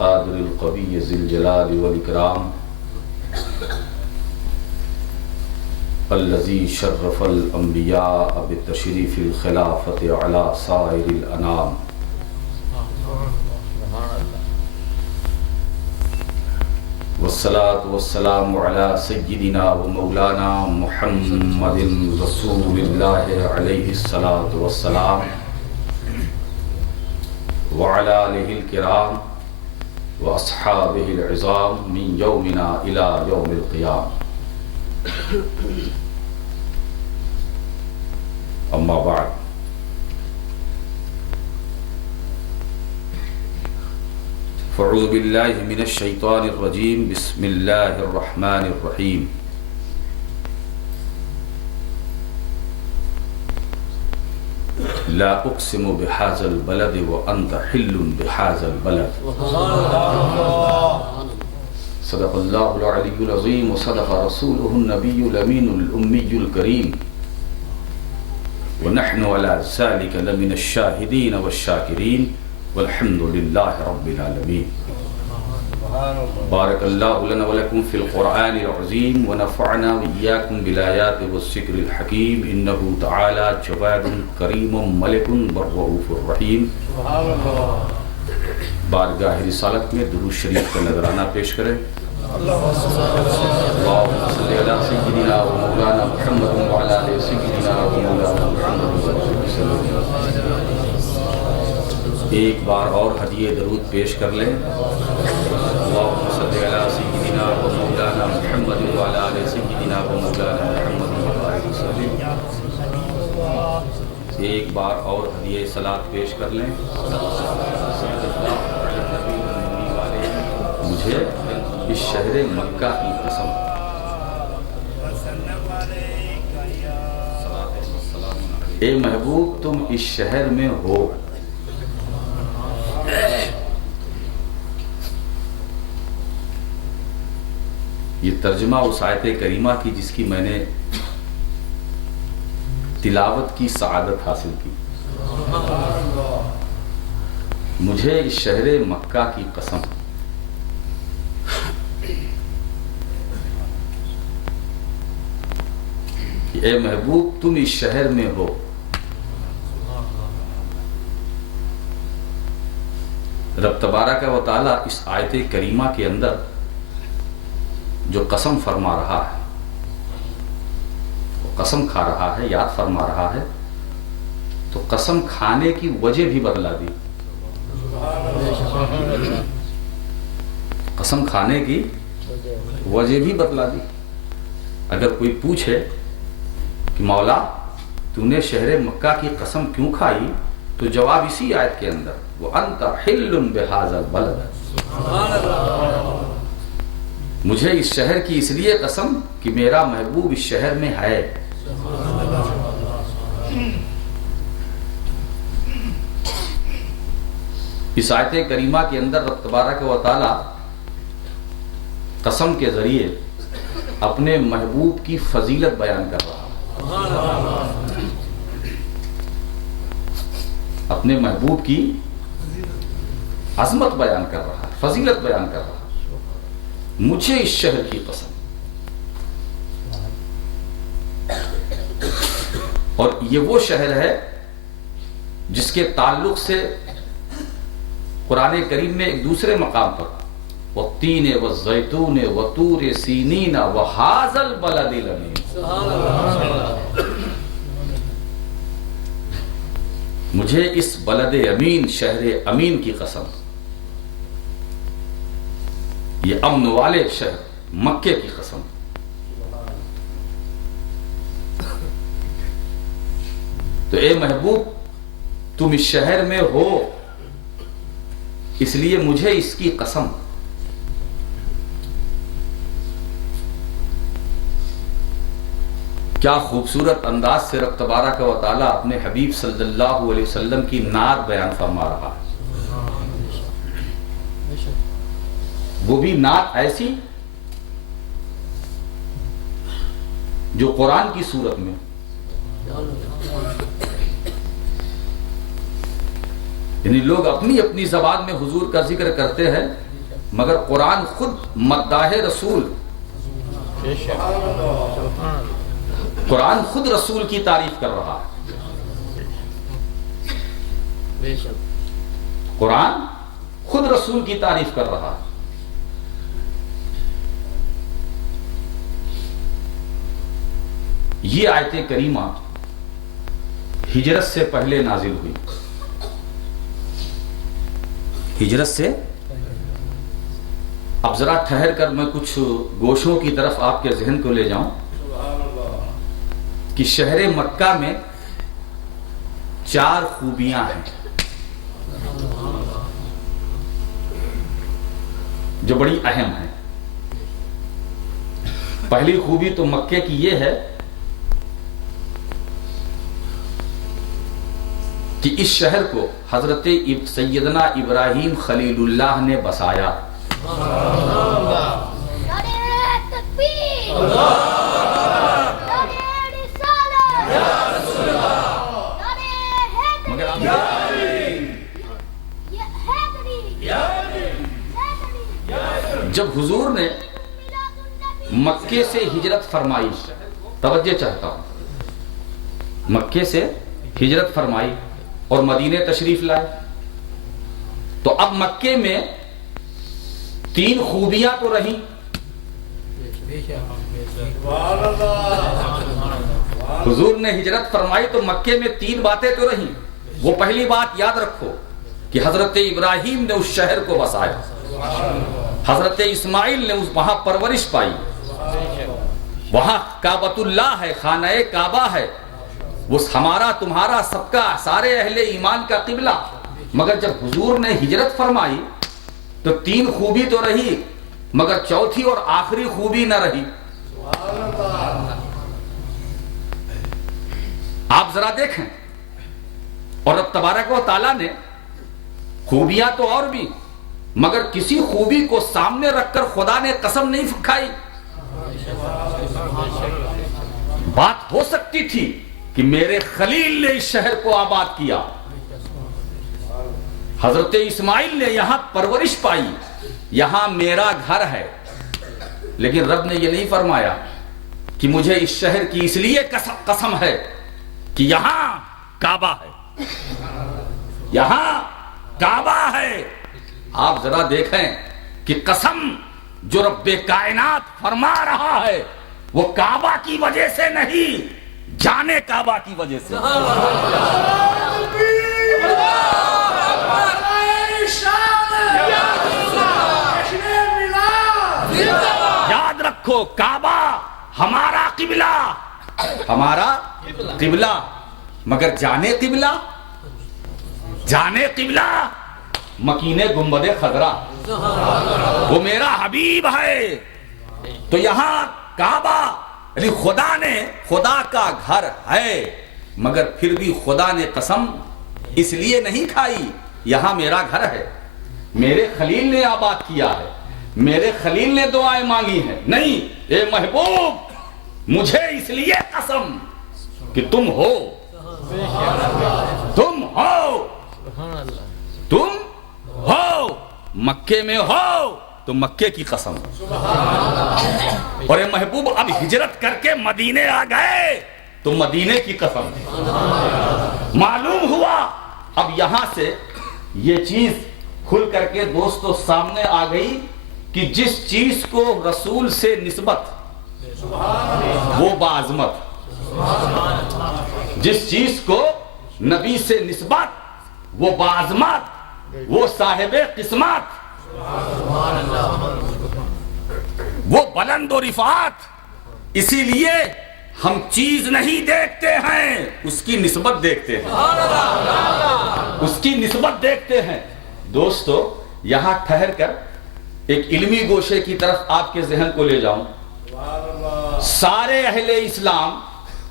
القادر القوي ذي الجلال والإكرام الذي شرف الأنبياء بتشريف الخلافة على سائر الأنام والصلاة والسلام على سيدنا ومولانا محمد رسول الله عليه الصلاة والسلام وعلى آله الكرام وأصحابه العظام من يومنا إلى يوم القيامة. أما بعد، فأعوذ بالله من الشيطان الرجيم. بسم الله الرحمن الرحيم. لا أقسم بهذا البلد وأنت حل بهذا البلد. صدق الله العلي العظيم وصدق رسوله النبي الأمين الأمي الكريم ونحن على ذلك لمن الشاهدين والشاكرين والحمد لله رب العالمين. بارك الله لنا ولكم في القرآن العظيم ونفعنا وإياكم بالآيات والذكر الحكيم إنه تعالى جواد كريم ملك بالرؤوف الرحيم. بارگاہ رسالت میں درود شریف کا نذرانہ پیش کریں. اللہم صلی علی سیدنا و مولانا محمد وعلی آلِ سیدنا و مولانا محمد. ایک بار اور ہدیہ درود پیش کر لیں. اللہم صلی علی سیدنا و مولانا محمد وعلی آلِ سیدنا و مولانا محمد وبارک وسلم. ایک بار اور ہدیہ صلاۃ پیش کر لیں. مجھے اس شہر مکہ کی قسم اے محبوب تم اس شہر میں ہو. یہ ترجمہ اس آیت کریمہ کی جس کی میں نے تلاوت کی سعادت حاصل کی. مجھے اس شہر مکہ کی قسم کہ اے محبوب تم اس شہر میں ہو. رب تبارک و تعالیٰ اس آیت کریمہ کے اندر جو قسم فرما رہا ہے، وہ قسم کھا رہا ہے، یاد فرما رہا ہے، تو قسم کھانے کی وجہ بھی بدلا دی. قسم کھانے کی وجہ بھی بدلا دی. اگر کوئی پوچھے کہ مولا تو نے شہر مکہ کی قسم کیوں کھائی، تو جواب اسی آیت کے اندر وَأَنْتَ حِلٌّ بِهَذَا الْبَلَدِ. مجھے اس شہر کی اس لیے قسم کہ میرا محبوب اس شہر میں ہے. اس آیت کریمہ کے اندر رب تبارک و تعالی قسم کے ذریعے اپنے محبوب کی فضیلت بیان کر رہا ہے. اپنے محبوب کی عظمت بیان کر رہا ہے، فضیلت بیان کر رہا ہے. مجھے اس شہر کی قسم. اور یہ وہ شہر ہے جس کے تعلق سے قرآن کریم میں ایک دوسرے مقام پر وَالتِّينِ وَالزَّيْتُونِ وَطُورِ سِينِينَ وَهَٰذَا الْبَلَدِ الْأَمِينِ. مجھے اس بلد امین، شہر امین کی قسم. یہ امن والے شہر مکے کی قسم. تو اے محبوب تم اس شہر میں ہو، اس لیے مجھے اس کی قسم. کیا خوبصورت انداز سے رب تبارک و تعالیٰ اپنے حبیب صلی اللہ علیہ وسلم کی نعت بیان فرما رہا ہے. وہ بھی نعت ایسی جو قرآن کی صورت میں. یعنی لوگ اپنی اپنی زبان میں حضور کا ذکر کرتے ہیں، مگر قرآن خود مداح رسول، قرآن خود رسول کی تعریف کر رہا ہے، قرآن خود رسول کی تعریف کر رہا ہے۔ یہ آیت کریمہ ہجرت سے پہلے نازل ہوئی، ہجرت سے۔ اب ذرا ٹھہر کر میں کچھ گوشوں کی طرف آپ کے ذہن کو لے جاؤں کہ شہر مکہ میں 4 خوبیاں ہیں جو بڑی اہم ہیں۔ پہلی خوبی تو مکے کی یہ ہے کہ اس شہر کو حضرت سیدنا ابراہیم خلیل اللہ نے بسایا۔ جب حضور نے مکے سے ہجرت فرمائی، توجہ چاہتا ہوں، مکے سے ہجرت فرمائی اور مدینے تشریف لائے، تو اب مکے میں 3 خوبیاں تو رہیں۔ حضور نے ہجرت فرمائی تو مکے میں 3 باتیں تو رہیں۔ وہ پہلی بات یاد رکھو کہ حضرت ابراہیم نے اس شہر کو بسایا، حضرت اسماعیل نے وہاں پرورش پائی، وہاں کعبۃ اللہ ہے، خانہ کعبہ ہے، وہ ہمارا تمہارا سب کا سارے اہل ایمان کا قبلہ۔ مگر جب حضور نے ہجرت فرمائی تو 3 خوبی تو رہی، مگر چوتھی اور آخری خوبی نہ رہی۔ آپ ذرا دیکھیں، اور اب تبارک و تعالیٰ نے خوبیاں تو اور بھی، مگر کسی خوبی کو سامنے رکھ کر خدا نے قسم نہیں کھائی۔ بات ہو سکتی تھی کہ میرے خلیل نے اس شہر کو آباد کیا، حضرت اسماعیل نے یہاں پرورش پائی، یہاں میرا گھر ہے، لیکن رب نے یہ نہیں فرمایا کہ مجھے اس شہر کی اس لیے قسم ہے کہ یہاں کعبہ ہے، یہاں کعبہ ہے۔ آپ ذرا دیکھیں کہ قسم جو رب کائنات فرما رہا ہے وہ کعبہ کی وجہ سے نہیں، جانے کعبہ کی وجہ سے۔ یاد رکھو کعبہ ہمارا قبلہ، ہمارا قبلہ، مگر جانے قبلہ، جانے قبلہ مکینے گنبد خضرا، وہ میرا حبیب ہے۔ تو یہاں کعبہ یعنی خدا کا گھر ہے، مگر پھر بھی خدا نے قسم اس لیے نہیں کھائی یہاں میرا گھر ہے، میرے خلیل نے آباد کیا ہے، میرے خلیل نے دعائیں مانگی ہیں، نہیں، اے محبوب مجھے اس لیے قسم کہ تم ہو، تم ہو، تم ہو، مکے میں ہو تو مکے کی قسم۔ اور اے محبوب اب ہجرت کر کے مدینے آ گئے تو مدینے کی قسم۔ معلوم ہوا اب یہاں سے یہ چیز کھل کر کے دوستو سامنے آ گئی کہ جس چیز کو رسول سے نسبت وہ بعظمت، جس چیز کو نبی سے نسبت وہ بعظمت، وہ صاحب قسمت، وہ بلند و رفعت۔ اسی لیے ہم چیز نہیں دیکھتے ہیں، اس کی نسبت دیکھتے ہیں، اس کی نسبت دیکھتے ہیں۔ دوستو یہاں ٹھہر کر ایک علمی گوشے کی طرف آپ کے ذہن کو لے جاؤں۔ سارے اہل اسلام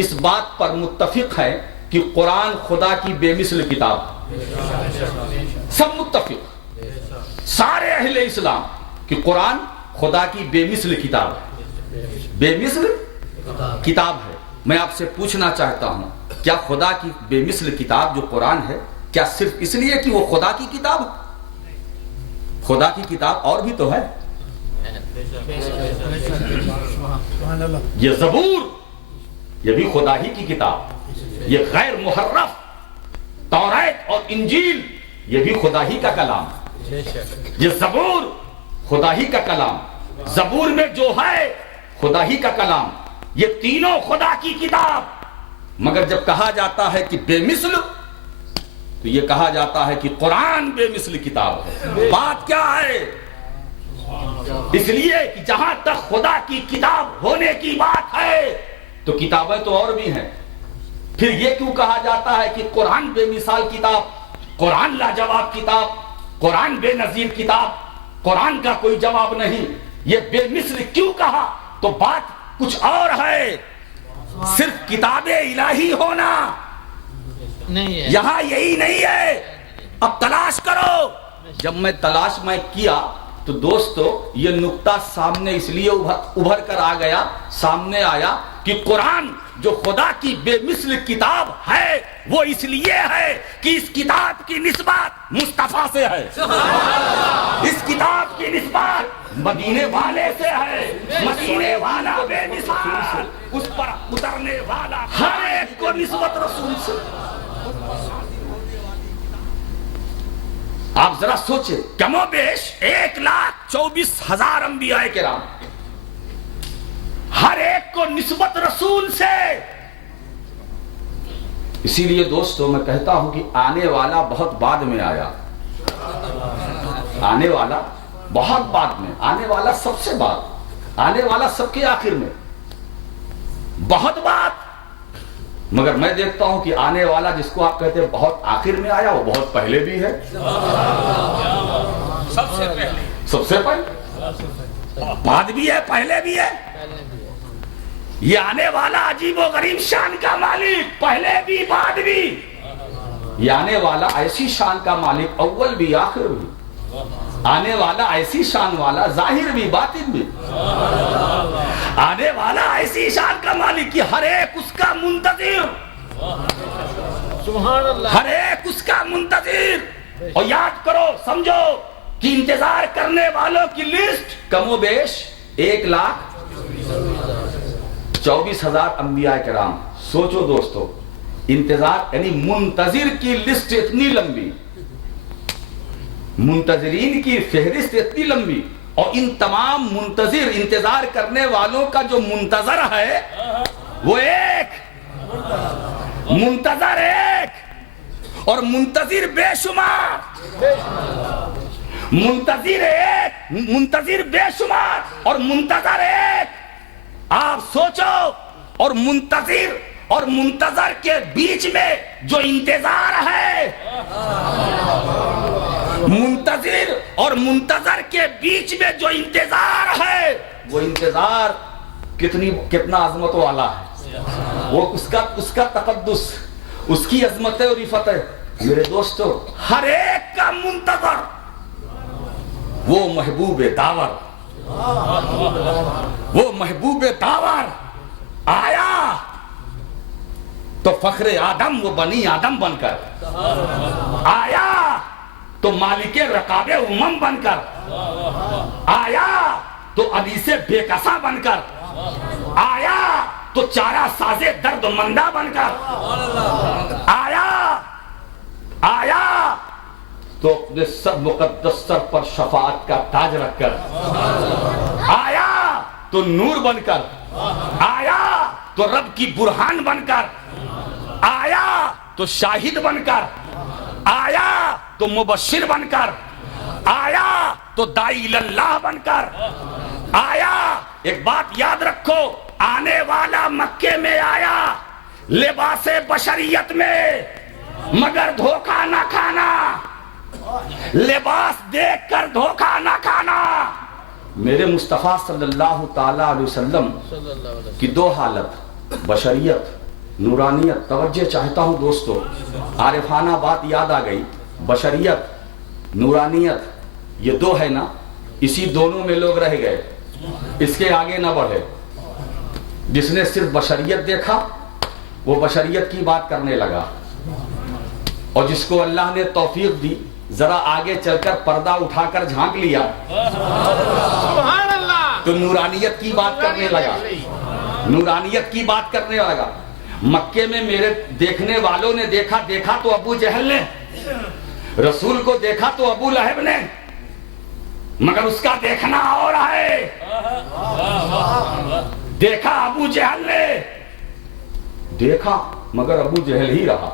اس بات پر متفق ہے کہ قرآن خدا کی بے مثل کتاب، سب متفق، سارے اہل اسلام کہ قرآن خدا کی بے مثل کتاب ہے، بے مثل کتاب ہے۔ میں آپ سے پوچھنا چاہتا ہوں کیا خدا کی بے مثل کتاب جو قرآن ہے کیا صرف اس لیے کہ وہ خدا کی کتاب ہے؟ خدا کی کتاب اور بھی تو ہے. یہ زبور یہ بھی خدا ہی کی کتاب. یہ غیر محرف توریت اور انجیل یہ بھی خدا ہی کا کلام. یہ زبور خدا ہی کا کلام. زبور میں جو ہے خدا ہی کا کلام. یہ تینوں خدا کی کتاب. مگر جب کہا جاتا ہے کہ بے مثل تو یہ کہا جاتا ہے کہ قرآن بے مثل کتاب ہے. بات کیا ہے؟ اس لیے کہ جہاں تک خدا کی کتاب ہونے کی بات ہے تو کتابیں تو اور بھی ہیں. پھر یہ کیوں کہا جاتا ہے کہ قرآن بے مثال کتاب, قرآن لاجواب کتاب, قرآن بے نظیر کتاب, قرآن کا کوئی جواب نہیں؟ یہ بے مثل کیوں کہا؟ تو بات کچھ اور ہے. صرف کتاب الہی ہونا یہاں یہی نہیں ہے. اب تلاش کرو. جب میں تلاش کیا تو دوستو یہ نقطہ سامنے اس لیے ابھر کر آ گیا, سامنے آیا کہ قرآن جو خدا کی بے مثل کتاب ہے وہ اس لیے ہے کہ اس کتاب کی نسبت مصطفیٰ سے ہے. اس کتاب کی نسبت مدینے والے سے ہے. مدینے والا بے مثال, اس پر اترنے والا ہر ایک کو نسبت رسول سے. آپ ذرا سوچیں, کم و بیش 1,24,000 انبیاء کرام, ہر ایک کو نسبت رسول سے. اسی لیے دوستو میں کہتا ہوں کہ آنے والا بہت بعد میں آیا. آنے والا بہت بعد میں, آنے والا سب سے بعد, آنے والا سب کے آخر میں, بہت بعد. مگر میں دیکھتا ہوں کہ آنے والا جس کو آپ کہتے ہیں بہت آخر میں آیا وہ بہت پہلے بھی ہے. سب سے پہلے بعد بھی ہے, پہلے بھی ہے. یہ آنے والا عجیب و غریب شان کا مالک, پہلے بھی بعد بھی. یہ آنے والا ایسی شان کا مالک, اول بھی آخر بھی. آنے والا ایسی شان والا, ظاہر بھی باطن بھی. آنے والا ایسی شان کا مالک کہ ہر ایک اس کا منتظر, ہر ایک اس کا منتظر. اور یاد کرو, سمجھو کہ انتظار کرنے والوں کی لسٹ کم و بیش 1,24,000 انبیاء کرام. سوچو دوستو, انتظار یعنی منتظر کی لسٹ اتنی لمبی, منتظرین کی فہرست اتنی لمبی, اور ان تمام منتظر انتظار کرنے والوں کا جو منتظر ہے وہ ایک, منتظر ایک اور منتظر بے شمار. منتظر ایک, منتظر بے شمار اور منتظر ایک. آپ سوچو, اور منتظر کے بیچ میں جو انتظار ہے, منتظر اور منتظر کے بیچ میں جو انتظار ہے وہ انتظار کتنا عظمت والا ہے. وہ اس کا تقدس, اس کی عظمت اور عفت ہے. میرے دوستو, ہر ایک کا منتظر وہ محبوب داور, وہ محبوب داور آیا تو فخر آدم و بنی آدم بن کر آیا, تو مالک رقاب امم بن کر آیا, تو علی سے بے کسا بن کر آیا, تو چارہ سازے درد مندہ بن کر آیا, تو اپنے سب مقدس سر پر شفاعت کا تاج رکھ کر آیا, تو نور بن کر آیا, تو رب کی برہان بن کر آیا, تو شاہد بن کر آیا, تو مبشر بن کر آیا, تو داعی اللہ بن کر آیا. ایک بات یاد رکھو, آنے والا مکے میں آیا لباس بشریت میں, مگر دھوکہ نہ کھانا, لباس دیکھ کر دھوکہ نہ کھانا. میرے مصطفیٰ صلی اللہ تعالی علیہ وسلم کی دو حالت, بشریت, نورانیت. توجہ چاہتا ہوں دوستو, عارفانہ بات یاد آ گئی. بشریت, نورانیت, یہ دو ہے نا, اسی دونوں میں لوگ رہ گئے, اس کے آگے نہ بڑھے. جس نے صرف بشریت دیکھا وہ بشریت کی بات کرنے لگا, اور جس کو اللہ نے توفیق دی ذرا آگے چل کر پردہ اٹھا کر جھانک لیا تو نورانیت کی بات کرنے لگا، نورانیت کی بات کرنے لگا۔ مکے میں میرے دیکھنے والوں نے دیکھا تو ابو جہل نے، رسول کو دیکھا تو ابو لہب نے، مگر اس کا دیکھنا اور ہے۔ دیکھا ابو جہل نے، دیکھا مگر ابو جہل ہی رہا۔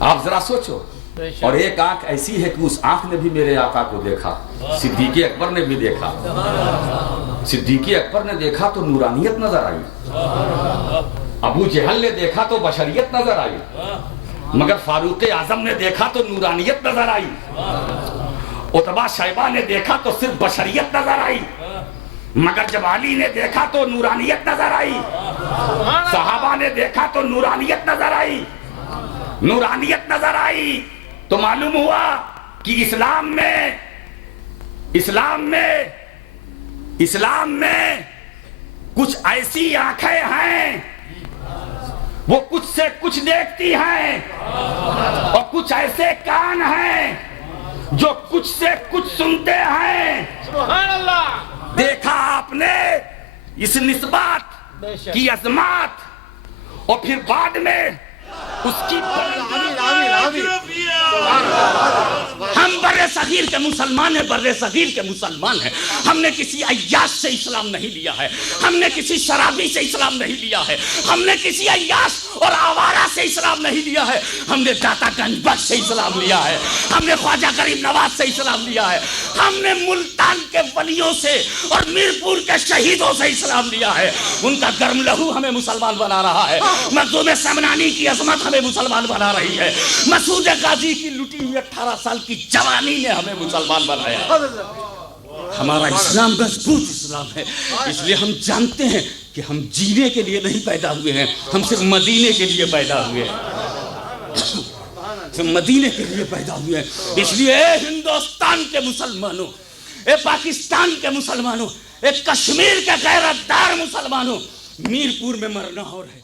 آپ ذرا سوچو، اور ایک آنکھ ایسی ہے کہ اس آنکھ نے بھی میرے آقا کو دیکھا، صدیق اکبر نے بھی دیکھا۔ صدیق اکبر نے دیکھا تو نورانیت نظر آئی، ابو جہل نے دیکھا تو بشریت نظر آئی، مگر فاروق اعظم نے دیکھا تو نورانیت نظر آئی، عتبہ شیبہ نے دیکھا تو صرف بشریت نظر آئی، مگر جب علی نے دیکھا تو نورانیت نظر آئی، صحابہ نے دیکھا تو نورانیت نظر آئی، نورانیت نظر آئی۔ تو معلوم ہوا کہ اسلام میں کچھ ایسی آنکھیں ہیں، وہ کچھ سے کچھ دیکھتی ہیں، اور کچھ ایسے کان ہیں جو کچھ سے کچھ سنتے ہیں۔ سبحان اللہ! دیکھا آپ نے اس نسبت کی عظمت، اور پھر بعد میں اس کی ہم بر صغیر کے مسلمان ہیں، بر صغیر کے مسلمان ہیں۔ ہم نے کسی عیاش سے اسلام نہیں لیا ہے، ہم نے کسی شرابی سے اسلام نہیں لیا ہے، ہم نے کسی عیاش اور آوارہ سے اسلام نہیں لیا ہے، ہم نے داتا گنج بخش سے اسلام لیا ہے، ہم نے خواجہ غریب نواز سے اسلام لیا ہے، ہم نے ملتان کے ولیوں سے اور میرپور کے شہیدوں سے اسلام لیا ہے۔ ان کا گرم لہو ہمیں مسلمان بنا رہا ہے، مخدوم سمنانی کی عظمت ہمیں مسلمان بنا رہی ہے، مسعود غازی کی لٹی ہوئی 18 سال کی جوانی نے ہمیں مسلمان بنایا۔ ہمارا اسلام مضبوط اسلام ہے، اس لیے ہم جانتے ہیں کہ ہم جینے کے لیے نہیں پیدا ہوئے ہیں، ہم صرف مدینے کے لیے پیدا ہوئے ہیں، مدینے کے لیے پیدا ہوئے ہیں۔ اس لیے اے ہندوستان کے مسلمانوں، اے پاکستان کے مسلمانوں، اے کشمیر کے غیرت دار مسلمانوں، میرپور میں مرنا اور ہے۔